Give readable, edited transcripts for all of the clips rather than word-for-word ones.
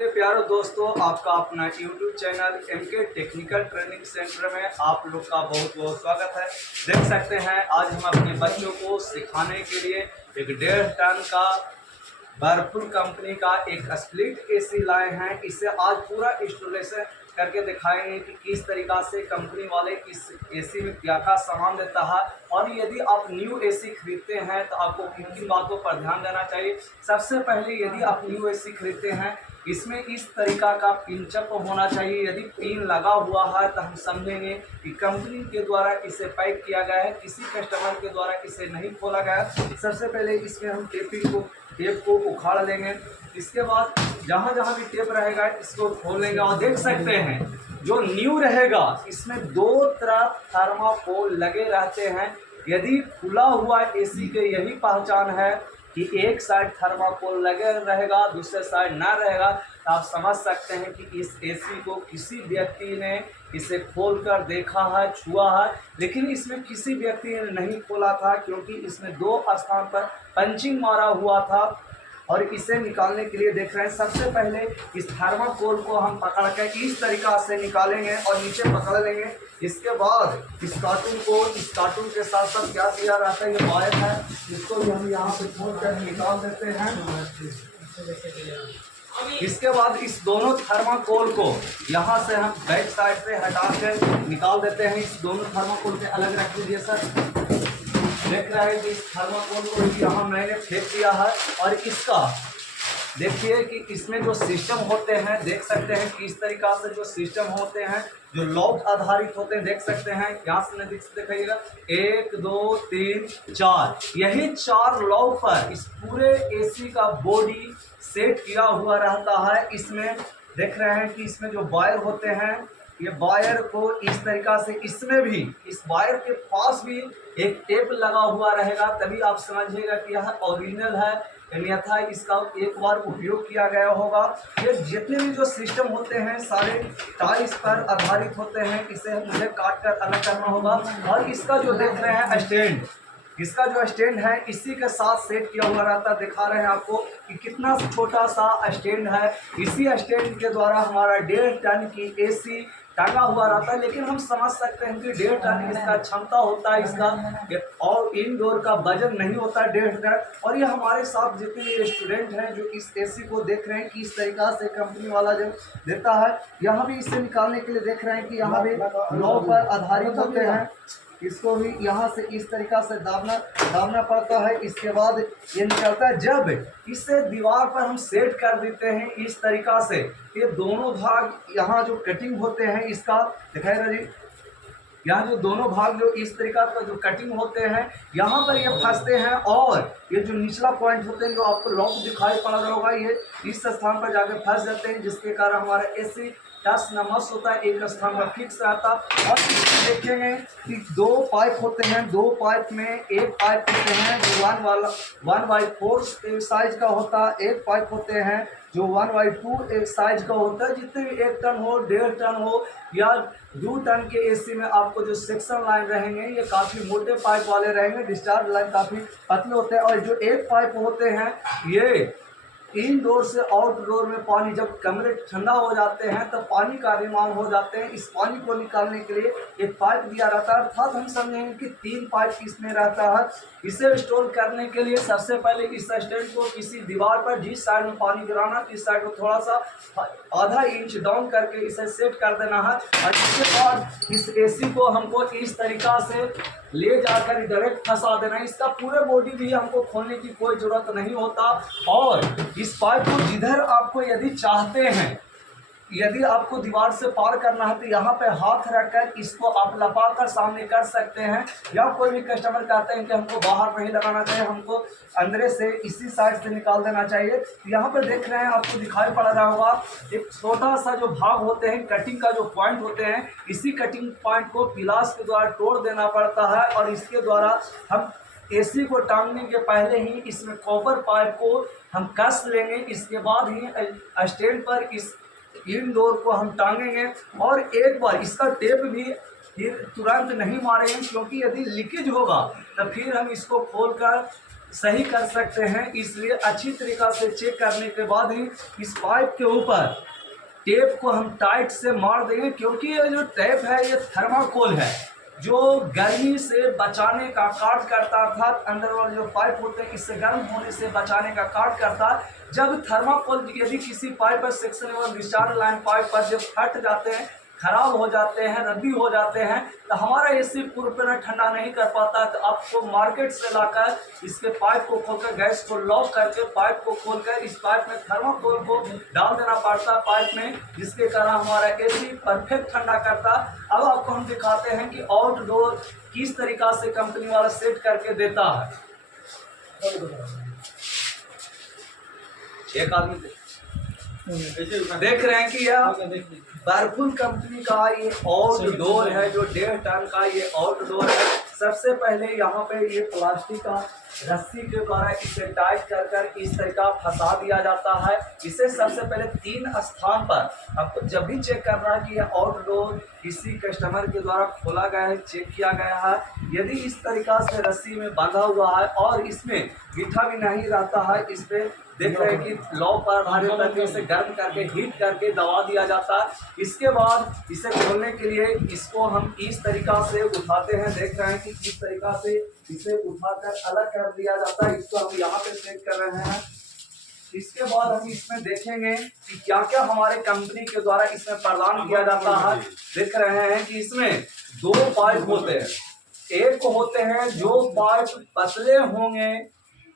प्यारे दोस्तों, आपका अपना YouTube channel MK technical training centre में आप लोग का बहुत बहुत स्वागत है। देख सकते हैं आज हम अपने बच्चों को सिखाने के लिए एक 1.5 टन का वर्लपूल कंपनी का एक स्प्लिट AC लाए हैं। इसे आज पूरा इंस्टॉलेशन करके दिखाएंगे कि किस तरीक़ा से कंपनी वाले इस AC में क्या क्या सामान देता है, और यदि आप न्यू AC खरीदते हैं तो आपको किन किन बातों पर ध्यान देना चाहिए। सबसे पहले यदि आप न्यू AC खरीदते हैं, इसमें इस तरीका का पिंचअप होना चाहिए। यदि पिन लगा हुआ है तो हम समझेंगे कि कंपनी के द्वारा इसे पैक किया गया है, किसी कस्टमर के द्वारा इसे नहीं खोला गया। सबसे पहले इसमें हम टेप को उखाड़ लेंगे। इसके बाद जहाँ जहाँ भी टेप रहेगा इसको खोल लेंगे और देख सकते हैं जो न्यू रहेगा इसमें 2 तरफ थर्माकोल लगे रहते हैं। यदि खुला हुआ AC के यही पहचान है कि एक साइड थर्माकोल लगे रहेगा, दूसरे साइड ना रहेगा, तो आप समझ सकते हैं कि इस AC को किसी व्यक्ति ने इसे खोलकर देखा है, छुआ है। लेकिन इसमें किसी व्यक्ति ने नहीं खोला था क्योंकि इसमें 2 स्थान पर पंचिंग मारा हुआ था। और इसे निकालने के लिए देख रहे हैं, सबसे पहले इस थर्माकोल को हम पकड़ कर इस तरीक़ा से निकालेंगे और नीचे पकड़ लेंगे। इसके बाद इस कार्टून के साथ साथ क्या दिया रहता है, ये वायर है, इसको भी हम यहाँ पे खोल कर निकाल देते हैं। इसके बाद इस दोनों थर्माकोल को यहाँ से हम बैक साइड से हटा कर निकाल देते हैं। इस दोनों थर्माकोल के अलग रख दीजिए सर। देख रहे हैं कि इस थर्माकोल को यहाँ मैंने फेंक दिया है। और इसका देखिए कि इसमें जो सिस्टम होते हैं, देख सकते हैं कि इस तरीक़ा से जो सिस्टम होते हैं जो लॉक आधारित होते हैं, देख सकते हैं यहाँ से नजदीक से दिखाइएगा, 1 2 3 4, यही 4 लॉक पर इस पूरे AC का बॉडी सेट किया हुआ रहता है। इसमें देख रहे हैं कि इसमें जो वायर होते हैं, ये वायर को इस तरीक़ा से इसमें भी इस वायर के पास भी एक टेप लगा हुआ रहेगा, तभी आप समझिएगा कि यह ओरिजिनल है, अन्यथा इसका एक बार उपयोग किया गया होगा। ये जितने भी जो सिस्टम होते हैं सारे टाइल्स पर आधारित होते हैं। इसे मुझे काट कर अलग करना होगा। और इसका जो देख रहे हैं स्टैंड, इसका जो स्टैंड है इसी के साथ सेट किया हुआ रहता है। दिखा रहे हैं आपको कि कितना छोटा सा स्टैंड है। इसी स्टैंड के द्वारा हमारा 1.5 टन की AC टांगा हुआ रहता है। लेकिन हम समझ सकते हैं कि 1.5 टन इसका क्षमता होता है इसका, और इनडोर का वजन नहीं होता है 1.5 टन। और ये हमारे साथ जितने भी स्टूडेंट हैं जो इस AC को देख रहे हैं कि इस तरीक़ा से कंपनी वाला जो देता है, यहाँ भी इसे निकालने के लिए देख रहे हैं कि यहाँ भी लॉ पर आधारित होते हैं। इसको भी यहाँ से इस तरीक़ा से दाबना पड़ता है। इसके बाद ये निकलता है। जब इसे दीवार पर हम सेट कर देते हैं इस तरीक़ा से, ये दोनों भाग यहाँ जो कटिंग होते हैं इसका दिखाएगा जी, यहाँ जो दोनों भाग जो इस तरीक़ा का जो कटिंग होते हैं यहाँ पर ये फंसते हैं। और ये जो निचला पॉइंट होते हैं जो आपको लॉक दिखाई पड़ रहा होगा, ये इस स्थान पर जाकर फंस जाते हैं, जिसके कारण हमारा AC टस नमस होता है, एक स्थान पर फिक्स रहता। और देखेंगे कि 2 पाइप होते हैं, 2 पाइप में एक पाइप होते हैं जो 1/4 साइज का होता है, एक पाइप होते हैं जो 1/2 साइज का होता है। जितने भी 1 टन हो, 1.5 टन हो या 2 टन के AC में आपको जो सेक्शन लाइन रहेंगे ये काफ़ी मोटे पाइप वाले रहेंगे, डिस्चार्ज लाइन काफ़ी पतले होते हैं। और जो एक पाइप होते हैं ये इनडोर से आउटडोर में पानी, जब कमरे ठंडा हो जाते हैं तब पानी का निर्माण हो जाते हैं। इस पानी को निकालने के लिए एक पाइप दिया रहता है, अर्थात हम समझेंगे कि 3 पाइप इसमें रहता है। इसे इंस्टॉल करने के लिए सबसे पहले इस स्टैंड को किसी दीवार पर जिस साइड में पानी गिराना इस साइड को थोड़ा सा आधा इंच डाउन करके इसे सेट कर देना है। और इसके बाद इस AC को हमको इस तरीक़ा से ले जाकर डायरेक्ट फंसा देना है। इसका पूरे बॉडी भी हमको खोलने की कोई ज़रूरत नहीं होता। और इस पाइप को जिधर आपको यदि चाहते हैं, यदि आपको दीवार से पार करना है तो यहाँ पे हाथ रखकर इसको आप लपाकर सामने कर सकते हैं। या कोई भी कस्टमर कहते हैं कि हमको बाहर नहीं लगाना चाहिए, हमको अंदर से इसी साइड से निकाल देना चाहिए, तो यहाँ पे देख रहे हैं आपको दिखाई पड़ रहा होगा एक छोटा सा जो भाग होते हैं, कटिंग का जो पॉइंट होते हैं, इसी कटिंग पॉइंट को पिलास के द्वारा तोड़ देना पड़ता है। और इसके द्वारा हम AC को टांगने के पहले ही इसमें कॉपर पाइप को हम कस लेंगे। इसके बाद ही स्टैंड पर इस इनडोर को हम टांगेंगे। और एक बार इसका टेप भी फिर तुरंत नहीं मारेंगे, क्योंकि यदि लीकेज होगा तो फिर हम इसको खोलकर सही कर सकते हैं। इसलिए अच्छी तरीक़ा से चेक करने के बाद ही इस पाइप के ऊपर टेप को हम टाइट से मार देंगे, क्योंकि ये जो टेप है ये थर्माकोल है जो गर्मी से बचाने का कार्य करता था। अंदर वाले जो पाइप होते हैं इससे गर्म होने से बचाने का कार्य करता। जब थर्माकोल यदि किसी पाइप पर सेक्शन एवं डिस्चार्ज लाइन पाइप पर जब फट जाते हैं, खराब हो जाते हैं, रद्दी हो जाते हैं, तो हमारा एसी पूर्ण तरह ठंडा नहीं कर पाता। तो आपको मार्केट से लाकर इसके पाइप को खोलकर गैस को लॉक करके पाइप को खोलकर इस पाइप में थर्माकोल को डाल देना पड़ता है पाइप में, जिसके कारण हमारा एसी परफेक्ट ठंडा करता। अब आपको हम दिखाते हैं कि आउटडोर किस तरीका से कंपनी वाला सेट करके देता है। एक आदमी देख रहे हैं कि यह वर्लपूल कंपनी का ये आउटडोर है, जो 1.5 टन का ये आउटडोर है। सबसे पहले यहाँ पे ये प्लास्टिक का रस्सी के द्वारा इसे टाइट कर कर इस तरीका फंसा दिया जाता है। इसे सबसे पहले 3 स्थान पर आपको जब भी चेक करना है कि यह आउटडोर किसी कस्टमर के द्वारा खोला गया है, चेक किया गया है। यदि इस तरीका से रस्सी में बांधा हुआ है और इसमें मीठा भी नहीं रहता है, इस पे देख रहे हैं कि लौ पर आधे तक इसे गर्म करके हीट करके दबा दिया जाता है। इसके बाद इसे खोलने के लिए इसको हम इस तरीका से उठाते हैं। देख रहे हैं कि किस तरीका से इसे उठाकर अलग कर दिया जाता है। इसको हम यहाँ पे सेट कर रहे हैं। इसके बाद हम इसमें देखेंगे कि क्या क्या हमारे कंपनी के द्वारा इसमें प्रदान किया जाता है। देख रहे हैं कि इसमें 2 पाइप होते हैं। एक होते हैं जो पाइप पतले होंगे,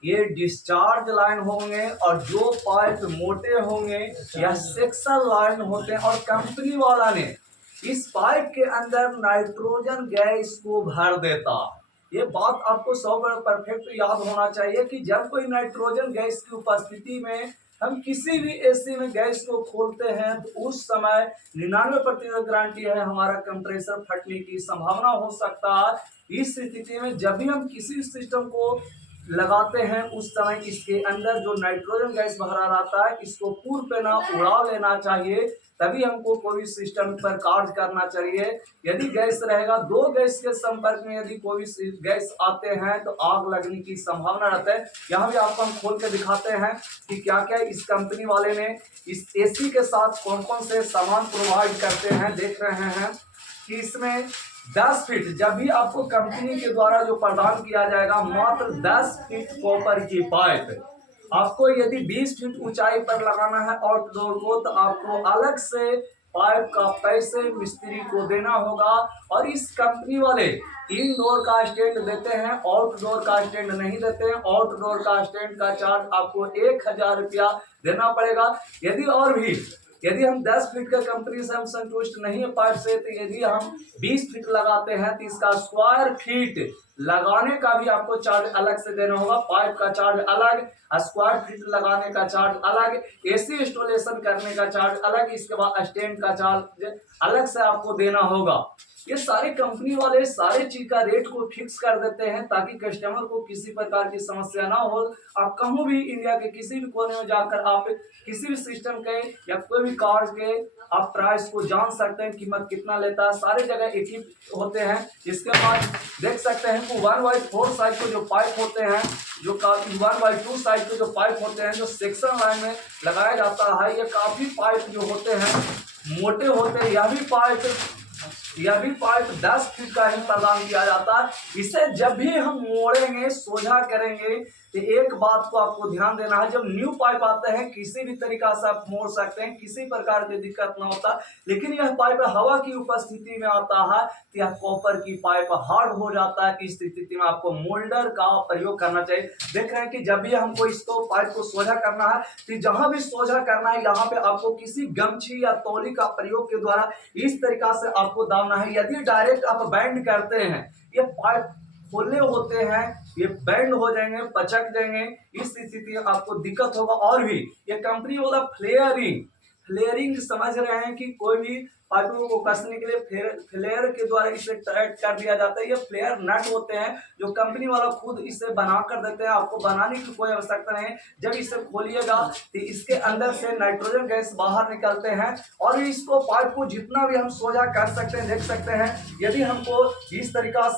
ये डिस्चार्ज लाइन होंगे, और जो पाइप मोटे होंगे या सेक्शन लाइन होते हैं। और कंपनी वाला ने इस पाइप के अंदर नाइट्रोजन गैस को भर देता। ये बात आपको 100% परफेक्ट याद होना चाहिए कि जब कोई नाइट्रोजन गैस की उपस्थिति में हम किसी भी एसी में गैस को खोलते हैं तो उस समय 99% गारंटी है हमारा कंप्रेसर फटने की संभावना हो सकता है। इस स्थिति में जब भी हम किसी सिस्टम को लगाते हैं उस समय इसके अंदर जो नाइट्रोजन गैस भरा रहता है इसको पूर्णतः उड़ा लेना चाहिए, तभी हमको कोई सिस्टम पर कार्य करना चाहिए। यदि गैस रहेगा, 2 गैस के संपर्क में यदि कोई गैस आते हैं तो आग लगने की संभावना रहता है। यहाँ भी आपको हम खोल के दिखाते हैं कि क्या क्या इस कंपनी वाले ने इस एसी के साथ कौन कौन से सामान प्रोवाइड करते हैं। देख रहे हैं कि इसमें 10 फीट, जब भी आपको कंपनी के द्वारा जो प्रदान किया जाएगा मात्र 10 फीट कॉपर की पाइप। आपको यदि 20 फीट ऊंचाई पर लगाना है आउटडोर को तो आपको अलग से पाइप का पैसे मिस्त्री को देना होगा। और इस कंपनी वाले इनडोर का स्टैंड देते हैं, आउटडोर का स्टैंड नहीं देते हैं। आउटडोर का स्टैंड का चार्ज आपको 1000 रुपया देना पड़ेगा। यदि हम 10 फीट का कंपनी से हम संतुष्ट नहीं है पाइप से, तो यदि हम 20 फीट लगाते हैं तो इसका स्क्वायर फीट लगाने का भी आपको चार्ज अलग से देना होगा। पाइप का चार्ज अलग, स्क्वायर फीट लगाने का चार्ज अलग, एसी इंस्टॉलेशन करने का चार्ज अलग, इसके बाद स्टैंड का चार्ज अलग से आपको देना होगा। ये सारे कंपनी वाले सारे चीज का रेट को फिक्स कर देते हैं ताकि कस्टमर को किसी प्रकार की समस्या ना हो। आप कहीं भी इंडिया के किसी भी कोने में जाकर आप किसी भी सिस्टम के या कोई भी कार के आप प्राइस को जान सकते हैं, कीमत कितना लेता है। सारे जगह एक ही होते हैं। इसके बाद देख सकते हैं कि 1/4 साइज के जो पाइप होते हैं, जो 1/2 साइज के जो पाइप होते हैं, जो सेक्शन लाइन में लगाया जाता है, ये काफी पाइप जो होते हैं मोटे होते हैं। यह भी पाइप 10 फीट का ही प्रदान किया जाता है। इसे जब भी हम मोड़ेंगे, सोझा करेंगे, तो एक बात को आपको ध्यान देना है, जब न्यू पाइप आते हैं किसी भी तरीका से आप मोड़ सकते हैं, किसी प्रकार की दिक्कत ना होता। लेकिन यह पाइप हवा की उपस्थिति में आता है तो यह कॉपर की पाइप हार्ड हो जाता है। इस स्थिति में आपको मोल्डर का प्रयोग करना चाहिए। देख रहे हैं कि जब भी हमको इसको पाइप को सोझा करना है तो जहां भी सोझा करना है यहाँ पे आपको किसी गमछी या तौली का प्रयोग के द्वारा इस तरीका से आपको दाबना है। यदि डायरेक्ट आप बैंड करते हैं, ये पाइप खोलने होते हैं, ये बैंड हो जाएंगे, पचक जाएंगे, इस स्थिति में आपको दिक्कत होगा। और भी ये कंपनी वाला फ्लेयरिंग समझ रहे हैं कि कोई भी पाइपों को कसने के लिए फ्लेयर के द्वारा इसे टाइट कर दिया जाता है। ये फ्लेयर नट होते हैं जो कंपनी वाला खुद इसे बना कर देते हैं, आपको बनाने की कोई आवश्यकता नहीं। जब इसे खोलिएगा तो इसके अंदर से नाइट्रोजन गैस बाहर निकलते हैं और इसको पाइप को जितना भी हम सोझा कर सकते हैं। देख सकते हैं यदि हमको इस तरीका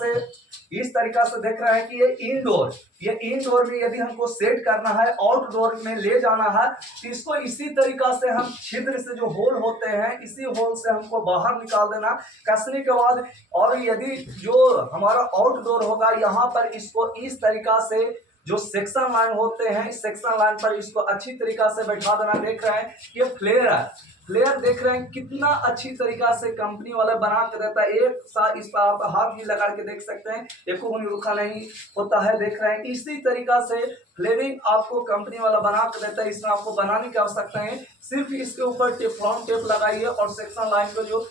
से देख रहा है कि ये ये इनडोर में यदि हमको सेट करना है, आउटडोर में ले जाना है, तो इसको इसी तरीका से हम छिद्र से जो होल होते हैं, इसी होल से हमको बाहर निकाल देना कसने के बाद। और यदि जो हमारा आउटडोर होगा, यहाँ पर इसको इस तरीका से जो सेक्शन लाइन होते हैं, इस सेक्शन लाइन पर इसको अच्छी तरीका से बैठा देना। देख रहे हैं ये फ्लेयर है, फ्लेयर देख रहे हैं कितना अच्छी तरीका से कंपनी वाले बना के देता है। एक साथ इस पर आप हाथ भी लगा के देख सकते हैं, एक रुखा नहीं होता है। देख रहे हैं इसी तरीका से फ्लेयरिंग आपको कंपनी वाला बना के देता है। इसमें आपको बनाने की आवश्यकता है, सिर्फ इसके ऊपर टेफ्लॉन टेप लगाइए और सेक्शन लाइन को जो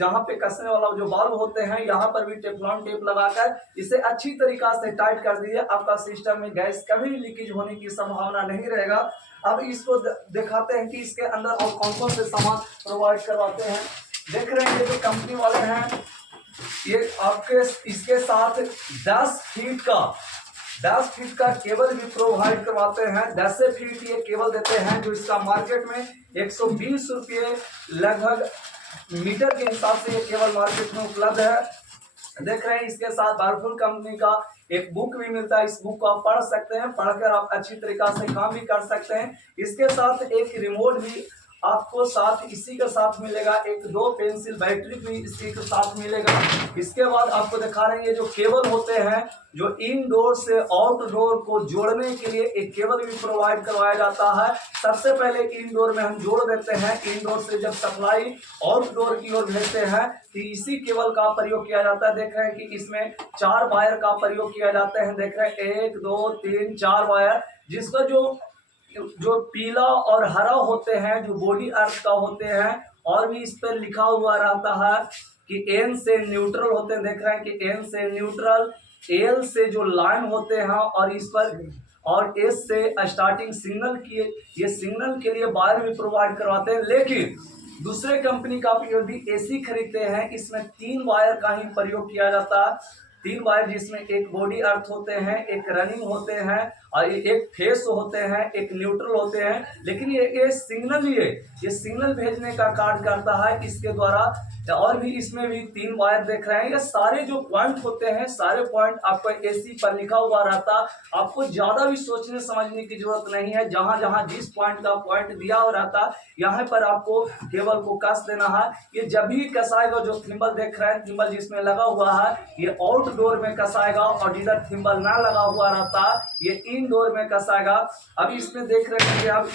जहां पे कसने वाला जो बाल्ब होते हैं, यहाँ पर भी टेफ्लॉन टेप लगाकर इसे अच्छी तरीका से टाइट कर दीजिए। आपका सिस्टम में गैस कभी लीकेज होने की संभावना नहीं रहेगा। अब इसको दिखाते हैं कि इसके अंदर और कौन कौन से सामान प्रोवाइड करवाते हैं। देख रहे हैं ये जो कंपनी वाले हैं, ये आपके इसके साथ 10 फीट का केबल भी प्रोवाइड करवाते हैं। 10 फीट ये केबल देते हैं, जो इसका मार्केट में 120 रुपये लगभग मीटर के हिसाब से ये केबल मार्केट में उपलब्ध है। देख रहे हैं इसके साथ वर्लपूल कंपनी का एक बुक भी मिलता है। इस बुक को आप पढ़ सकते हैं, पढ़कर आप अच्छी तरीका से काम भी कर सकते हैं। इसके साथ एक रिमोट भी आपको साथ इसी के साथ मिलेगा, एक 2 पेंसिल बैटरी भी इसी के साथ मिलेगा। इसके बाद आपको दिखा रहे हैं ये जो केबल होते हैं, जो इनडोर से आउटडोर को जोड़ने के लिए एक केबल भी प्रोवाइड करवाया जाता है। सबसे पहले इनडोर में हम जोड़ देते हैं, इनडोर से जब सप्लाई आउटडोर की ओर भेजते हैं तो इसी केबल का प्रयोग किया जाता है। देख रहे हैं कि इसमें 4 वायर का प्रयोग किया जाता है। देख रहे हैं 1 2 3 4 वायर, जिसका जो पीला और हरा होते हैं, जो बॉडी अर्थ का होते हैं, और भी इस पर लिखा हुआ रहता है कि एन से न्यूट्रल होते हैं। देख रहे हैं कि एन से न्यूट्रल, एल से जो लाइन होते हैं, और इस पर और एस से स्टार्टिंग सिग्नल की, ये सिग्नल के लिए वायर भी प्रोवाइड करवाते हैं। लेकिन दूसरे कंपनी का आप यदि एसी खरीदते हैं, इसमें 3 वायर का ही प्रयोग किया जाता है। 3 वायर, जिसमें एक बॉडी अर्थ होते हैं, एक रनिंग होते हैं, और एक फेस होते हैं, एक न्यूट्रल होते हैं। लेकिन ये सिग्नल ये सिग्नल भेजने का कार्य करता है इसके द्वारा। और भी इसमें भी 3 वायर देख रहे हैं। ये सारे जो पॉइंट होते हैं, सारे पॉइंट आपको एसी पर लिखा हुआ रहता। आपको ज्यादा भी सोचने समझने की जरूरत नहीं है। जहां जहां जिस पॉइंट का पॉइंट दिया हुआ रहता, यहाँ पर आपको केबल को कस देना है। ये जब भी कसाएगा, जो थिम्बल देख रहे हैं, थिम्बल जिसमें लगा हुआ है, ये आउटडोर में कसाएगा, और जिधर थिम्बल ना लगा हुआ रहता ये इनडोर में कसाएगा। अभी इसमें देख रहे हैं कि अब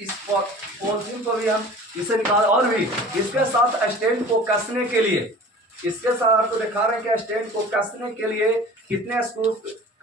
इस पॉलिथीन को भी हम इसे निकाल, और भी इसके साथ स्टैंड को कसने के लिए, इसके साथ आपको दिखा रहे हैं कि स्टैंड को कसने के लिए कितने स्क्रू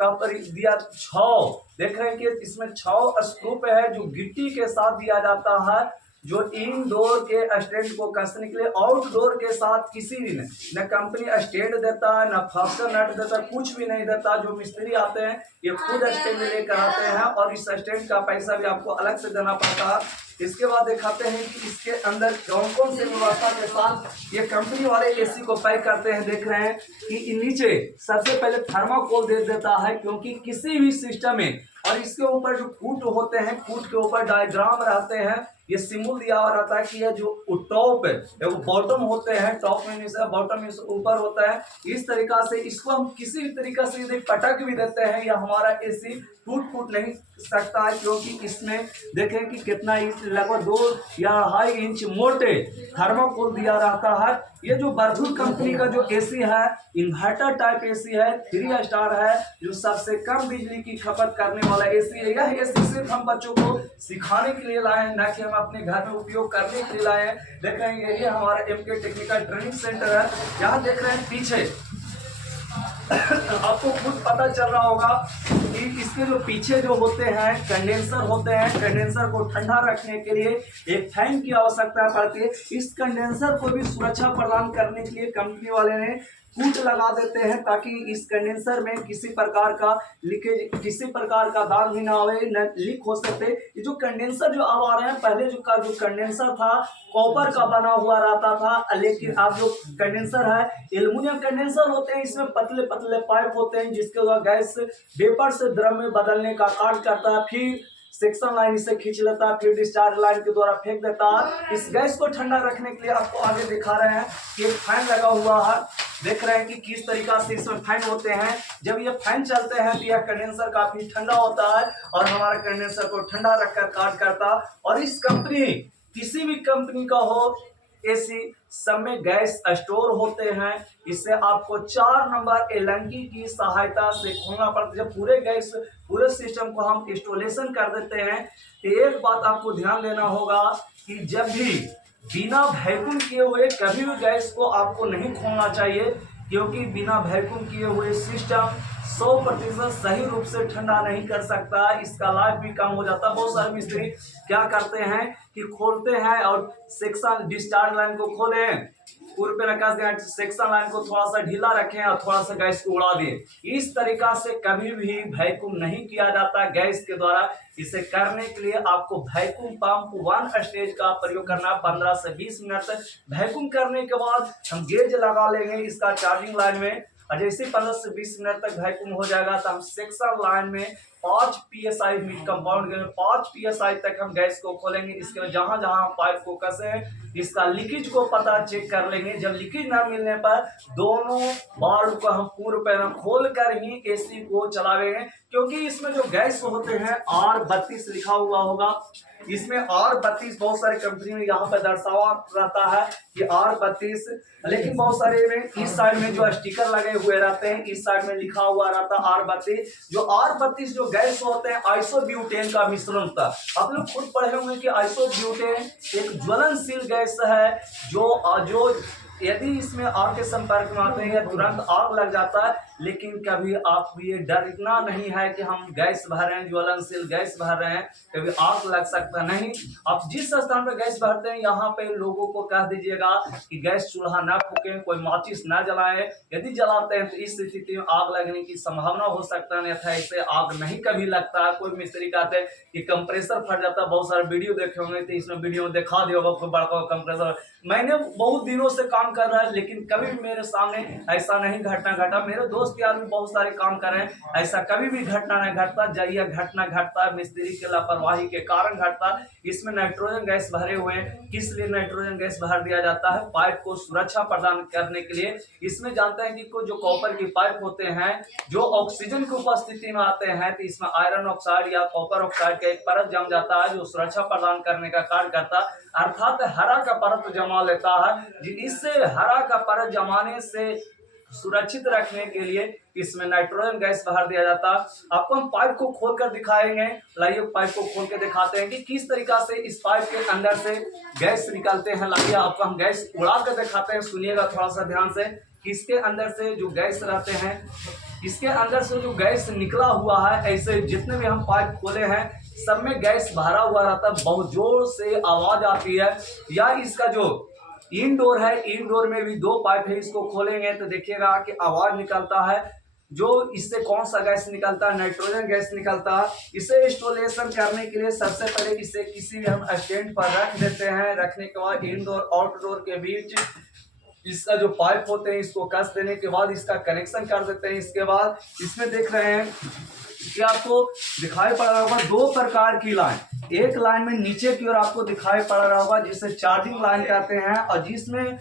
का दिया, 6। देख रहे हैं कि इसमें 6 स्क्रू है, जो गिट्टी के साथ दिया जाता है, जो इनडोर के स्टैंड को कसने के लिए। आउटडोर के साथ किसी भी न कंपनी स्टैंड देता है, न फास्टर नट देता, कुछ भी नहीं देता। जो मिस्त्री आते हैं ये खुद स्टैंड लेकर आते हैं, और इस स्टैंड का पैसा भी आपको अलग से देना पड़ता है। इसके बाद दिखाते हैं कि इसके अंदर कौन कौन से व्यवस्था के साथ ये कंपनी वाले एसी को पैक करते हैं। देख रहे हैं कि नीचे सबसे पहले थर्माकोल दे देता है, क्योंकि किसी भी सिस्टम में, और इसके ऊपर जो फूट होते हैं, फूट के ऊपर डायग्राम रहते हैं, ये सिंबल दिया हुआ रहता है कि यह जो टॉप है, वो बॉटम होते हैं, टॉप में नीचे, बॉटम में ऊपर होता है। इस तरीका से इसको हम किसी भी तरीका से यदि पटक भी देते हैं, या हमारा एसी टूट नहीं सकता है, क्योंकि इसमें देखें कि कितना इंच, लगभग 2 या 2.5 इंच मोटे थर्माकोल दिया रहता है। ये जो वर्लपूल कंपनी का जो एसी है, इन्वर्टर टाइप एसी है, 3 स्टार है, जो सबसे कम बिजली की खपत करने वाला एसी है। यह एसी सिर्फ हम बच्चों को सिखाने के लिए लाए हैं, न कि हम अपने घर में उपयोग करने के लिए लाए हैं। देख रहे हैं ये हमारा MK टेक्निकल ट्रेनिंग सेंटर है। यहाँ देख रहे हैं पीछे आपको खुद पता चल रहा होगा कि इसके जो पीछे जो होते हैं कंडेंसर होते हैं, कंडेंसर को ठंडा रखने के लिए एक फैन की आवश्यकता पड़ती है। इस कंडेंसर को भी सुरक्षा प्रदान करने के लिए कंपनी वाले ने कूट लगा देते हैं, ताकि इस कंडेंसर में किसी प्रकार का लीकेज, किसी प्रकार का दाग भी ना आवे, न लीक हो सकते। ये जो कंडेंसर जो अब आ रहे हैं, पहले जो कंडेंसर था कॉपर का बना हुआ रहता था, लेकिन अब जो कंडेंसर है एल्युमिनियम कंडेंसर होते हैं। इसमें पतले पतले पाइप होते हैं, जिसके द्वारा गैस वेपर से द्रव में बदलने का कार्य करता है। फिर सेक्शन लाइन इसे खींच लेता है, फिर डिस्चार्ज लाइन के द्वारा फेंक देता है। इस गैस को ठंडा रखने के लिए आपको आगे दिखा रहे हैं कि एक फैन लगा हुआ है। देख रहे हैं कि किस तरीका से इसमें फैन होते हैं। जब ये फैन चलते हैं तो यह कंडेंसर काफी ठंडा होता है और हमारा कंडेंसर को ठंडा रखकर कार्य करता। और इस कंपनी, किसी भी कंपनी का हो एसी, सब में गैस स्टोर होते हैं। इससे आपको 4 नंबर एलंकी की सहायता से खोलना पड़ता है। जब पूरे सिस्टम को हम इंस्टॉलेशन कर देते हैं तो एक बात आपको ध्यान देना होगा कि जब भी बिना वैक्यूम किए हुए कभी भी गैस को आपको नहीं खोलना चाहिए, क्योंकि बिना वैक्यूम किए हुए सिस्टम 100% सही रूप से ठंडा नहीं कर सकता, इसका लाइफ भी कम हो जाता है। बहुत सारे मिस्त्री क्या करते हैं कि खोलते हैं और सेक्शन डिस्चार्ज लाइन को खोलें, पूरे पे रखा दें, सेक्शन लाइन को थोड़ा सा ढीला रखें और थोड़ा सा गैस को उड़ा दें। इस तरीका से कभी भी वैक्यूम नहीं किया जाता गैस के द्वारा। इसे करने के लिए आपको वैक्यूम पंप 1 स्टेज का प्रयोग करना 15 से 20 मिनट तक। वैक्यूम करने के बाद हम गेज लगा लेंगे इसका चार्जिंग लाइन में, और जैसे 15 से 20 मिनट तक वैक्यूम हो जाएगा तो हम सेक्शन लाइन में 5 psi मीट कंपाउंड 5 psi तक हम गैस को खोलेंगे। इसके बाद जहां जहां पाइप को कसे इसका लीकेज को पता चेक कर लेंगे। जब लीकेज ना मिलने पर दोनों वाल्व को हम पूर्ण पैर खोल कर ही एसी को चलावेंगे, क्योंकि इसमें जो गैस होते हैं R32 लिखा हुआ होगा। इसमें R32 बहुत सारी कंपनी में यहाँ पर दर्शावा रहता है कि R32, लेकिन बहुत सारे में इस साइड में जो स्टिकर लगे हुए रहते हैं, इस साइड में लिखा हुआ रहता है R32। जो R32 जो गैस होते हैं आइसोब्यूटेन का मिश्रण होता है। आप लोग खुद पढ़े होंगे कि आइसोब्यूटेन एक ज्वलनशील गैस है, जो यदि इसमें आग के संपर्क में आते हैं या तुरंत आग लग जाता है। लेकिन कभी आप ये डरना नहीं है कि हम गैस भर रहे हैं, ज्वलनशील गैस भर रहे हैं, कभी आग लग सकता नहीं। आप जिस स्थान पर गैस भरते हैं यहाँ पे लोगों को कह दीजिएगा कि गैस चूल्हा ना फूकें, कोई माचिस ना जलाएं। यदि जलाते हैं तो इस स्थिति में आग लगने की संभावना हो सकता है, अन्यथा इससे आग नहीं कभी लगता। कोई मिस्त्री कहते हैं कि कंप्रेसर फट जाता है, बहुत सारे वीडियो देखे होंगे तो इसमें वीडियो में दिखा दिया होगा बड़का कंप्रेसर। मैंने बहुत दिनों से काम कर रहा है लेकिन कभी भी मेरे सामने ऐसा नहीं घटना घटा। मेरे दोस्त यार भी बहुत सारे काम कर रहे हैं, ऐसा कभी भी घटना नहीं घटता। जब यह घटना घटता है मिस्त्री के लापरवाही के कारण घटता। इसमें नाइट्रोजन गैस भरे हुए हैं। किस लिए नाइट्रोजन गैस भर दिया जाता है? पाइप को सुरक्षा प्रदान करने के लिए। इसमें जानते हैं कि कुछ जो कॉपर की पाइप होते हैं जो ऑक्सीजन की उपस्थिति में आते हैं तो इसमें आयरन ऑक्साइड या कॉपर ऑक्साइड का एक परत जम जाता है जो सुरक्षा प्रदान करने का कार्य करता है, अर्थात हरा का परत जमा लेता है। इससे हरा का परत जमाने से सुरक्षित रखने के लिए इसमें नाइट्रोजन गैस भर दिया जाता है। आपको हम पाइप को खोल कर दिखाएंगे। लाइए पाइप को खोल के दिखाते हैं कि किस तरीका से इस पाइप के अंदर से गैस निकलते हैं। लाइए आपको हम गैस उड़ा कर दिखाते हैं, सुनिएगा थोड़ा सा ध्यान से। इसके अंदर से जो गैस रहते हैं, इसके अंदर से जो गैस निकला हुआ है, ऐसे जितने भी हम पाइप खोले हैं सब में गैस भरा हुआ रहता है। बहुत जोर से आवाज आती है। या इसका जो इनडोर है, इनडोर में भी 2 पाइप है, इसको खोलेंगे तो देखिएगा कि आवाज निकलता है। जो इससे कौन सा गैस निकलता है? नाइट्रोजन गैस निकलता है। इसे इंस्टॉलेशन करने के लिए सबसे पहले इसे किसी भी हम स्टैंड पर रख देते हैं। रखने के बाद इनडोर आउटडोर के बीच इसका जो पाइप होते हैं इसको कस देने के बाद इसका कनेक्शन कर देते हैं। इसके बाद इसमें देख रहे हैं कि आपको दिखाई पड़ रहा होगा 2 प्रकार की लाइन। एक लाइन में नीचे की ओर आपको दिखाई पड़ रहा होगा जिसे चार्जिंग लाइन कहते हैं, और जिसमें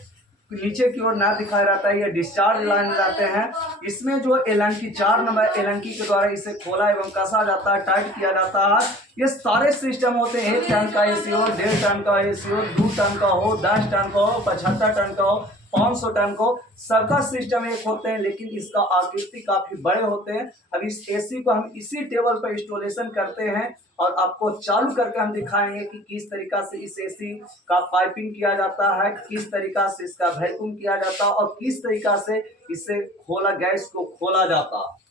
नीचे की ओर ना दिखाई रहता है ये डिस्चार्ज लाइन रहते हैं। इसमें जो एलंकी 4 नंबर एलंकी के द्वारा इसे खोला एवं कसा जाता है, टाइट किया जाता है। ये सारे सिस्टम होते हैं। 1 टन का एसी हो, 1.5 टन का एसी हो, 2 टन का हो, 10 टन का हो, 75 टन का हो, 500 टन को, सबका सिस्टम एक होते हैं, लेकिन इसका आकृति काफी बड़े होते हैं। अब इस एसी को हम इसी टेबल पर इंस्टॉलेशन करते हैं और आपको चालू करके हम दिखाएंगे कि किस तरीका से इस एसी का पाइपिंग किया जाता है, किस तरीका से इसका वैक्यूम किया जाता है और किस तरीका से इसे गैस को खोला जाता है।